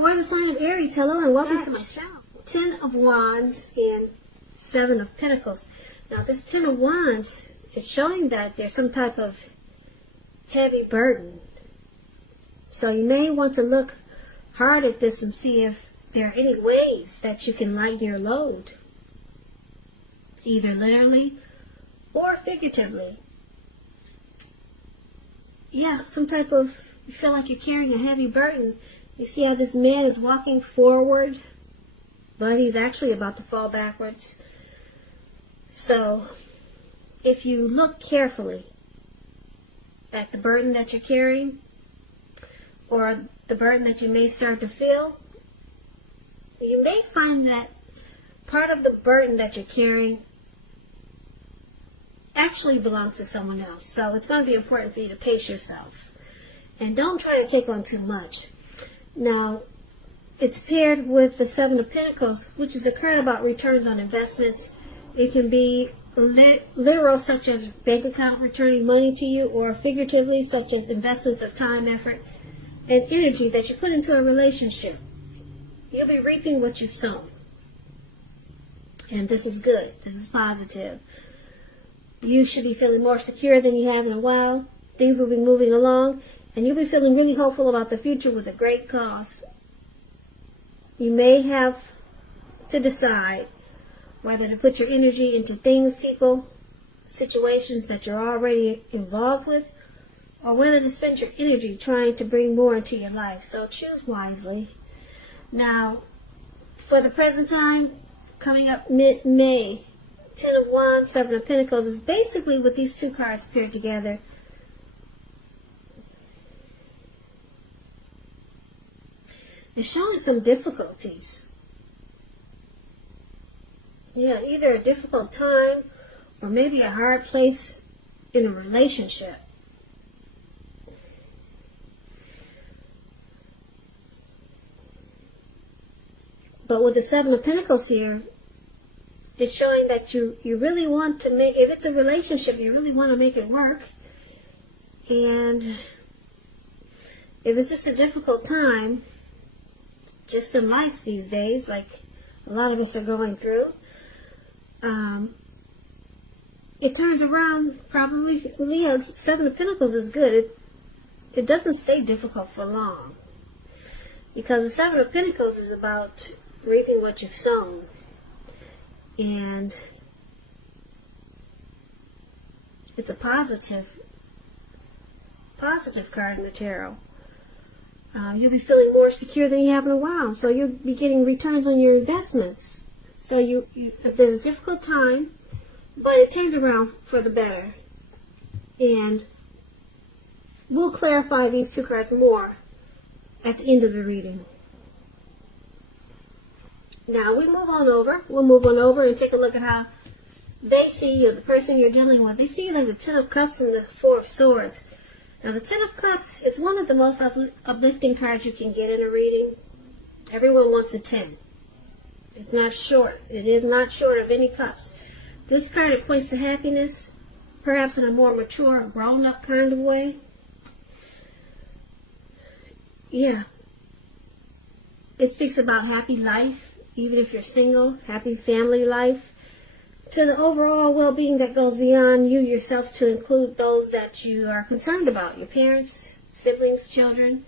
For the sign of Aries, hello and welcome to my channel. 10 of Wands and 7 of Pentacles. Now this 10 of Wands, it's showing that there's some type of heavy burden. So you may want to look hard at this and see if there are any ways that you can lighten your load. Either literally or figuratively. Yeah, some type of, you feel like you're carrying a heavy burden. You see how this man is walking forward, but he's actually about to fall backwards. So, if you look carefully at the burden that you're carrying, or the burden that you may start to feel, you may find that part of the burden that you're carrying actually belongs to someone else. So it's going to be important for you to pace yourself. And don't try to take on too much. Now, it's paired with the 7 of Pentacles, which is a card about returns on investments. It can be literal, such as bank account returning money to you, or figuratively, such as investments of time, effort, and energy that you put into a relationship. You'll be reaping what you've sown. And this is good. This is positive. You should be feeling more secure than you have in a while. Things will be moving along. And you'll be feeling really hopeful about the future with a great cause. You may have to decide whether to put your energy into things, people, situations that you're already involved with, or whether to spend your energy trying to bring more into your life. So choose wisely. Now, for the present time, coming up mid-May, 10 of Wands, 7 of Pentacles is basically with these two cards paired together. It's showing some difficulties. Yeah, either a difficult time or maybe a hard place in a relationship. But with the 7 of Pentacles here, it's showing that you really want to make, if it's a relationship, you really want to make it work. And if it's just a difficult time, just in life these days, like a lot of us are going through, it turns around probably. Yeah, 7 of Pentacles is good. It doesn't stay difficult for long, because the 7 of Pentacles is about reaping what you've sown. And it's a positive card in the tarot. You'll be feeling more secure than you have in a while. So you'll be getting returns on your investments. So if there's a difficult time, but it turns around for the better. And we'll clarify these two cards more at the end of the reading. Now we'll move on over and take a look at how they see you, the person you're dealing with. They see you like the 10 of Cups and the 4 of Swords. Now the 10 of Cups, it's one of the most uplifting cards you can get in a reading. Everyone wants a 10. It's not short. It is not short of any cups. This card equates to happiness, perhaps in a more mature, grown-up kind of way. Yeah. It speaks about happy life. Even if you're single, happy family life, to the overall well-being that goes beyond you yourself, to include those that you are concerned about, your parents, siblings, children,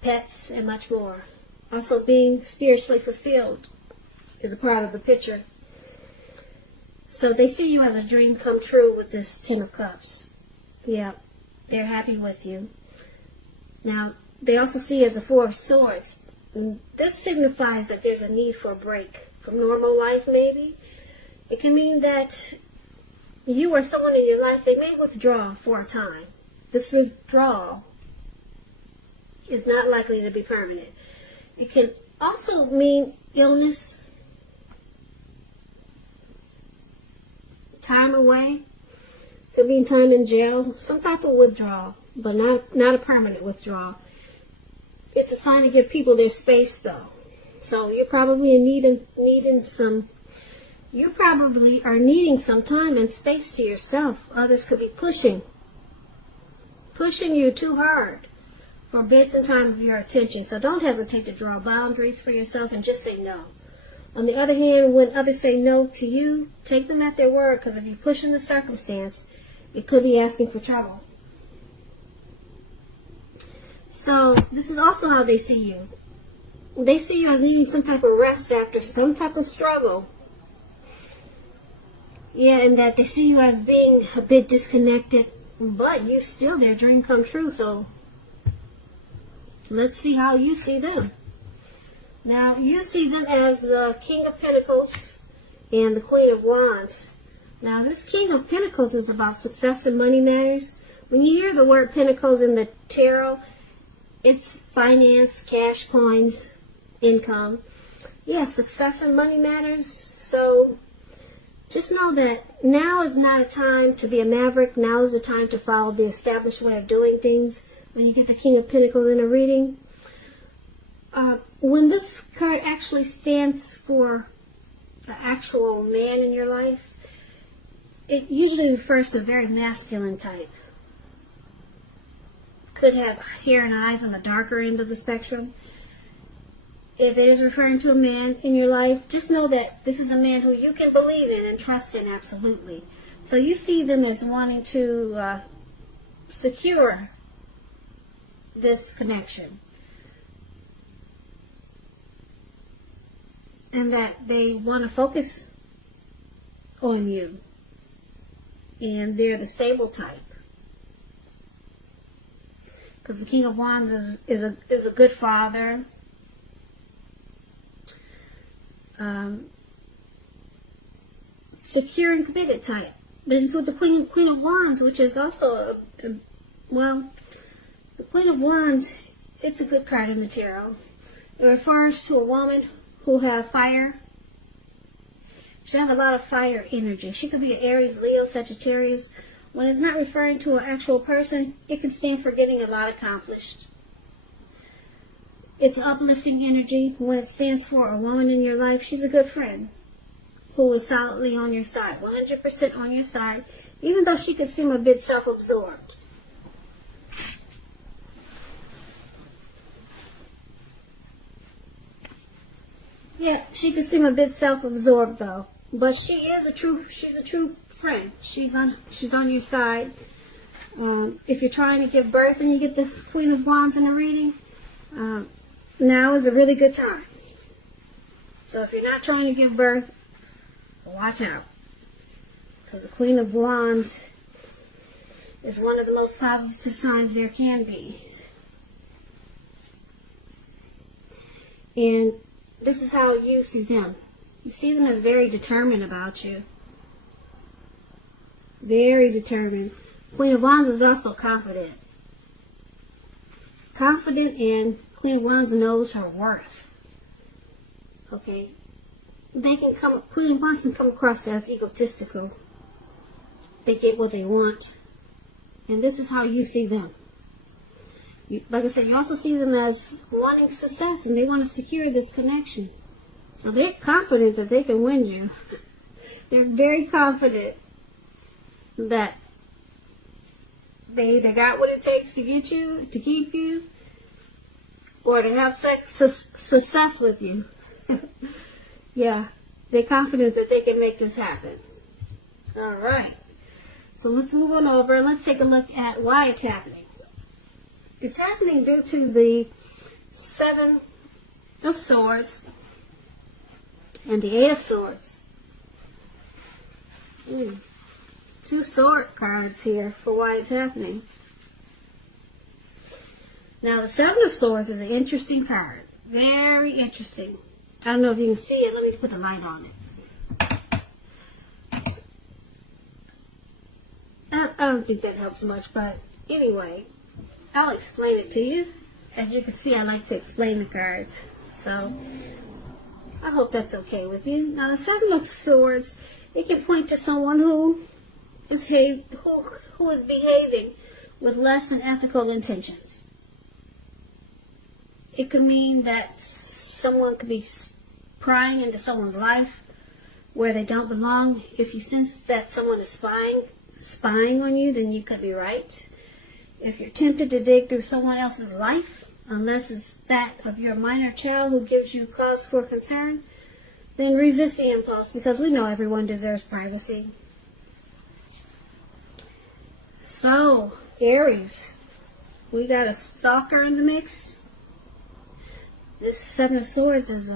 pets, and much more. Also, being spiritually fulfilled is a part of the picture. So they see you as a dream come true with this 10 of Cups. Yeah, they're happy with you. Now, they also see you as a 4 of Swords. And this signifies that there's a need for a break from normal life, maybe. It can mean that you or someone in your life, they may withdraw for a time. This withdrawal is not likely to be permanent. It can also mean illness, time away. It could mean time in jail, some type of withdrawal, but not a permanent withdrawal. It's a sign to give people their space, though. So you're probably needing some time and space to yourself. Others could be pushing you too hard for bits and time of your attention. So don't hesitate to draw boundaries for yourself and just say no. On the other hand, when others say no to you, take them at their word, because if you push in the circumstance, it could be asking for trouble. So this is also how they see you. They see you as needing some type of rest after some type of struggle. Yeah, and that they see you as being a bit disconnected, but you still their dream come true. So let's see how you see them. Now, you see them as the King of Pentacles and the Queen of Wands. Now, this King of Pentacles is about success and money matters. When you hear the word Pentacles in the tarot, it's finance, cash, coins, income. Yeah, success and money matters. So just know that now is not a time to be a maverick. Now is the time to follow the established way of doing things. When you get the King of Pentacles in a reading, when this card actually stands for the actual man in your life, it usually refers to a very masculine type. Could have hair and eyes on the darker end of the spectrum. If it is referring to a man in your life, just know that this is a man who you can believe in and trust in absolutely. So you see them as wanting to secure this connection. And that they want to focus on you. And they're the stable type. Because the King of Wands is a good father. Secure and committed type. Then it's with the Queen of Wands, which is also well, the Queen of Wands, it's a good card in the tarot. It refers to a woman who have fire. She has a lot of fire energy. She could be an Aries, Leo, Sagittarius. When it's not referring to an actual person, it can stand for getting a lot accomplished. It's uplifting energy. When it stands for a woman in your life, she's a good friend who is solidly on your side, 100% on your side, even though she could seem a bit self-absorbed. Yeah, she could seem a bit self-absorbed though, but she's a true friend. She's on your side. If you're trying to give birth and you get the Queen of Wands in a reading, now is a really good time. So if you're not trying to give birth, watch out, because the Queen of Wands is one of the most positive signs there can be. And this is how you see them. You see them as very determined about you. Very determined. Queen of Wands is also confident. Confident, and Queen of Wands knows her worth. Okay. Queen of Wands can come across as egotistical. They get what they want. And this is how you see them. Like I said, you also see them as wanting success, and they want to secure this connection. So they're confident that they can win you. They're very confident that they either got what it takes to get you, to keep you, or to have success with you. Yeah, they're confident that they can make this happen. All right. So let's move on over and let's take a look at why it's happening. It's happening due to the Seven of Swords and the Eight of Swords. Two sword cards here for why it's happening. Now, the Seven of Swords is an interesting card. Very interesting. I don't know if you can see it. Let me put the light on it. I don't think that helps much, but anyway, I'll explain it to you. As you can see, I like to explain the cards. So, I hope that's okay with you. Now, the Seven of Swords, it can point to someone who is behaving with less than ethical intentions. It could mean that someone could be prying into someone's life where they don't belong. If you sense that someone is spying on you, then you could be right. If you're tempted to dig through someone else's life, unless it's that of your minor child who gives you cause for concern, then resist the impulse, because we know everyone deserves privacy. So, Aries, we got a stalker in the mix. This Seven of Swords is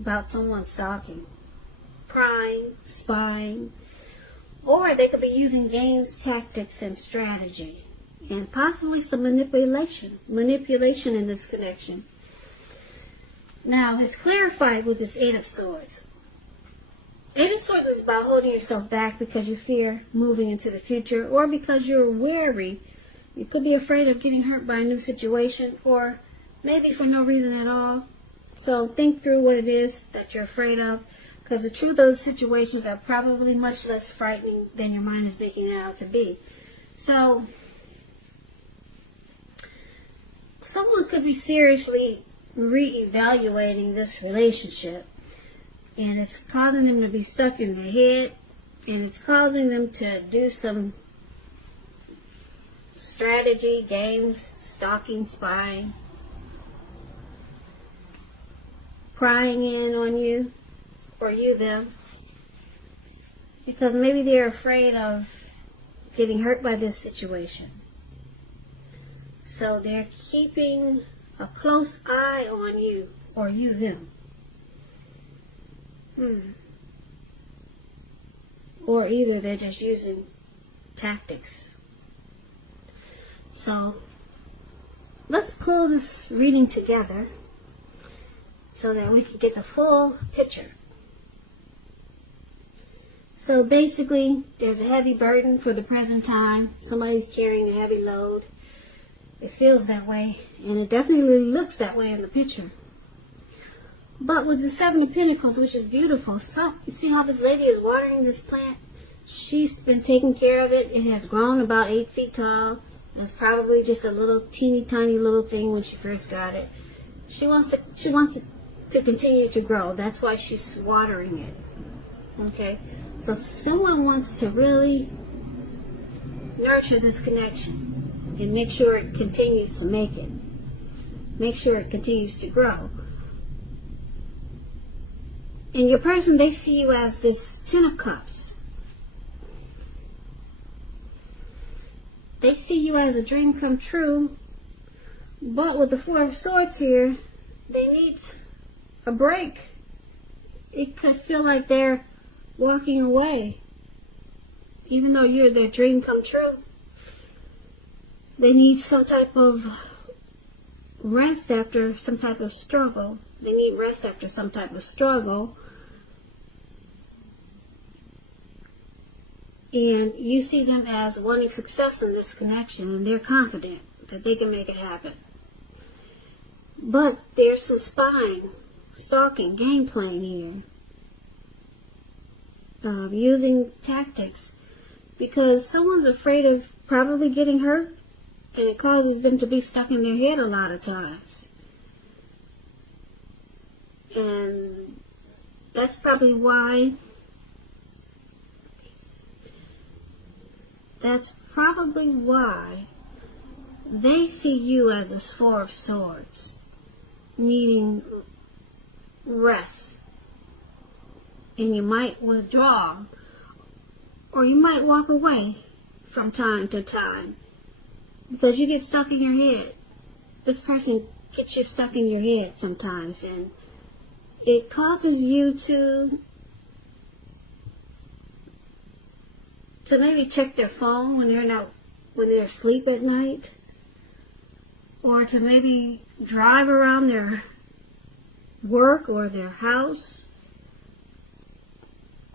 about someone stalking, prying, spying, or they could be using games, tactics, and strategy, and possibly some manipulation in this connection. Now, it's clarified with this Eight of Swords. Eight of Swords is about holding yourself back because you fear moving into the future, or because you're wary. You could be afraid of getting hurt by a new situation, or maybe for no reason at all. So think through what it is that you're afraid of, because the truth of the situations are probably much less frightening than your mind is making it out to be. So someone could be seriously reevaluating this relationship, and it's causing them to be stuck in their head, and it's causing them to do some strategy, games, stalking, spying, prying in on you, or you them, because maybe they're afraid of getting hurt by this situation. So they're keeping a close eye on you, or you them. Or either they're just using tactics. So let's pull this reading together so that we can get the full picture. So basically, there's a heavy burden for the present time. Somebody's carrying a heavy load. It feels that way, and it definitely looks that way in the picture. But with the Seven of Pentacles, which is beautiful, so you see how this lady is watering this plant? She's been taking care of it. It has grown about 8 feet tall. It's probably just a little teeny tiny little thing when she first got it. She wants it to continue to grow. That's why she's watering it. Okay? So someone wants to really nurture this connection and make sure it continues to make it. Make sure it continues to grow. And your person, they see you as this Ten of Cups. They see you as a dream come true. But with the Four of Swords here, they need a break. It could feel like they're walking away, even though you're their dream come true. They need some type of rest after some type of struggle. They need rest after some type of struggle. And you see them as wanting success in this connection, and they're confident that they can make it happen. But there's some spying, stalking, game playing here. Using tactics, because someone's afraid of probably getting hurt, and it causes them to be stuck in their head a lot of times. And that's probably why they see you as this Four of Swords, needing rest. And you might withdraw, or you might walk away from time to time, because you get stuck in your head. This person gets you stuck in your head sometimes, and it causes you to maybe check their phone when they're asleep at night, or to maybe drive around their work or their house.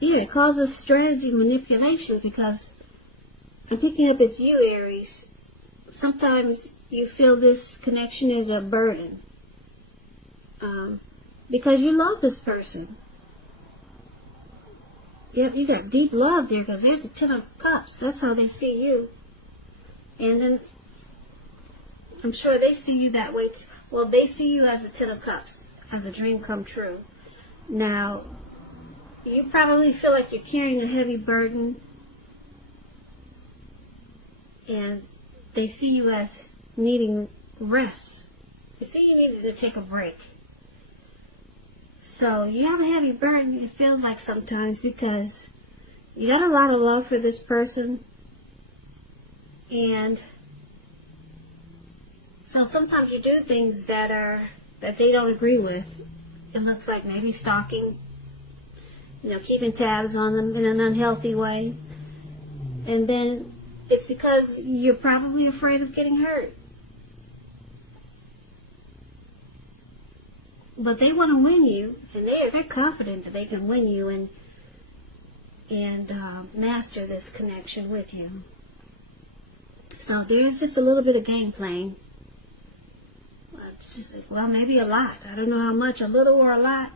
Yeah, it causes strategy manipulation, because I'm picking up it's you, Aries. Sometimes you feel this connection is a burden, because you love this person. Yep, you got deep love there, because there's a Ten of Cups. That's how they see you. And then I'm sure they see you that way too. Well, they see you as a Ten of Cups, as a dream come true. Now, you probably feel like you're carrying a heavy burden, and they see you as needing rest. They see you needed to take a break. So you have a heavy burden, it feels like sometimes, because you got a lot of love for this person. And so sometimes you do things that they don't agree with. It looks like maybe stalking, keeping tabs on them in an unhealthy way. And then it's because you're probably afraid of getting hurt. But they want to win you, and they're confident that they can win you and master this connection with you. So there's just a little bit of game playing. Well, maybe a lot. I don't know how much, a little or a lot.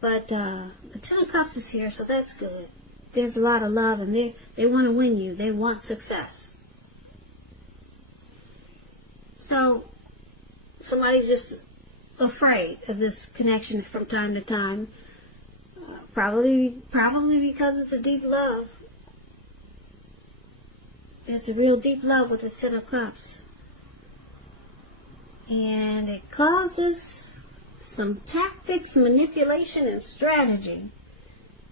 But the Ten of Cups is here, so that's good. There's a lot of love, and they want to win you. They want success. So somebody's just afraid of this connection from time to time. Probably because it's a deep love. It's a real deep love with this Ten of Cups. And it causes some tactics, manipulation, and strategy.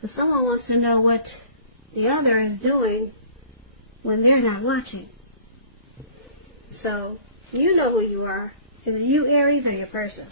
But someone wants to know what the other is doing when they're not watching. So, you know who you are. Is it you, Aries, or your person?